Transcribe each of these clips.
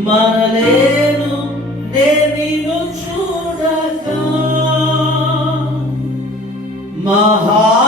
మరలేను నేను చూడగా మహా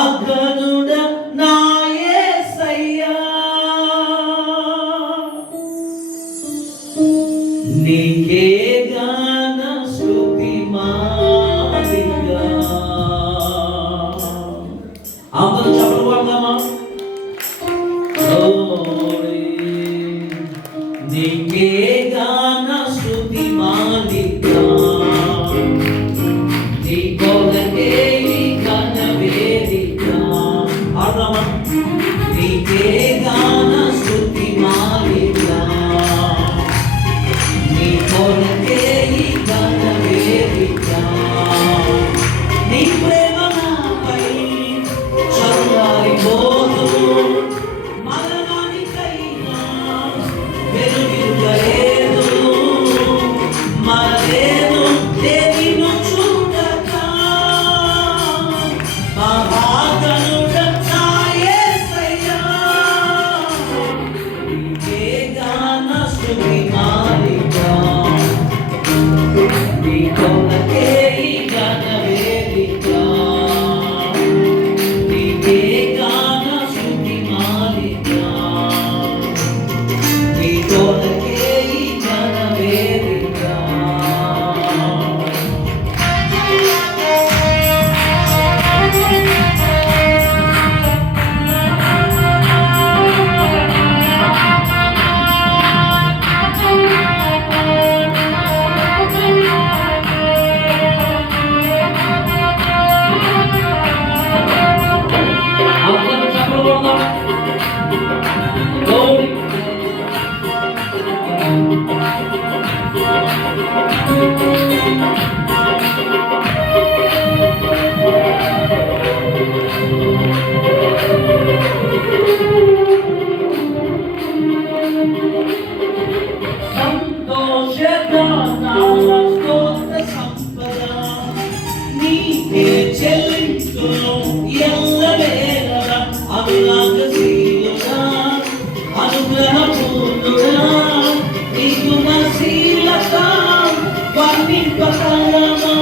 বাংলা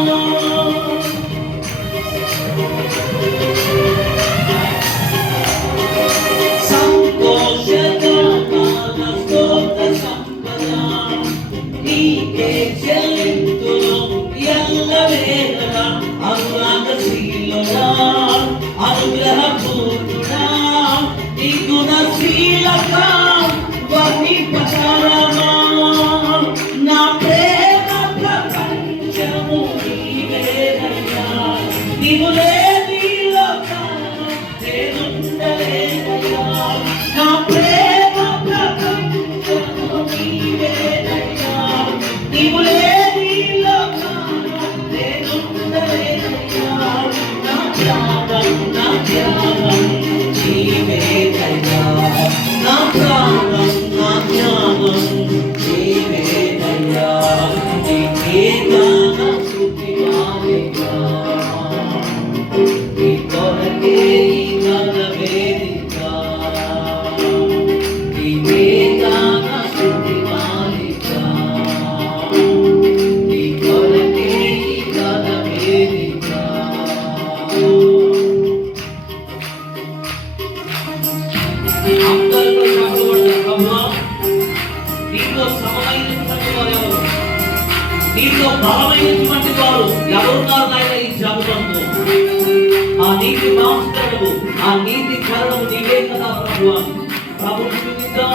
నీతో సమమైనటువంటి వారు ఎవరు నీతో బలమైనటువంటి వారు ఎవరున్నారు నాయన ఈ జాబితంలో ఆ నీతి మాంసము ఆ నీతి కరణము నీవే కదా ప్రభు ప్రభు చూద్దాం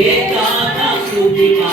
ಏಕಾದ ಸುದ್ದಿ ಮಾ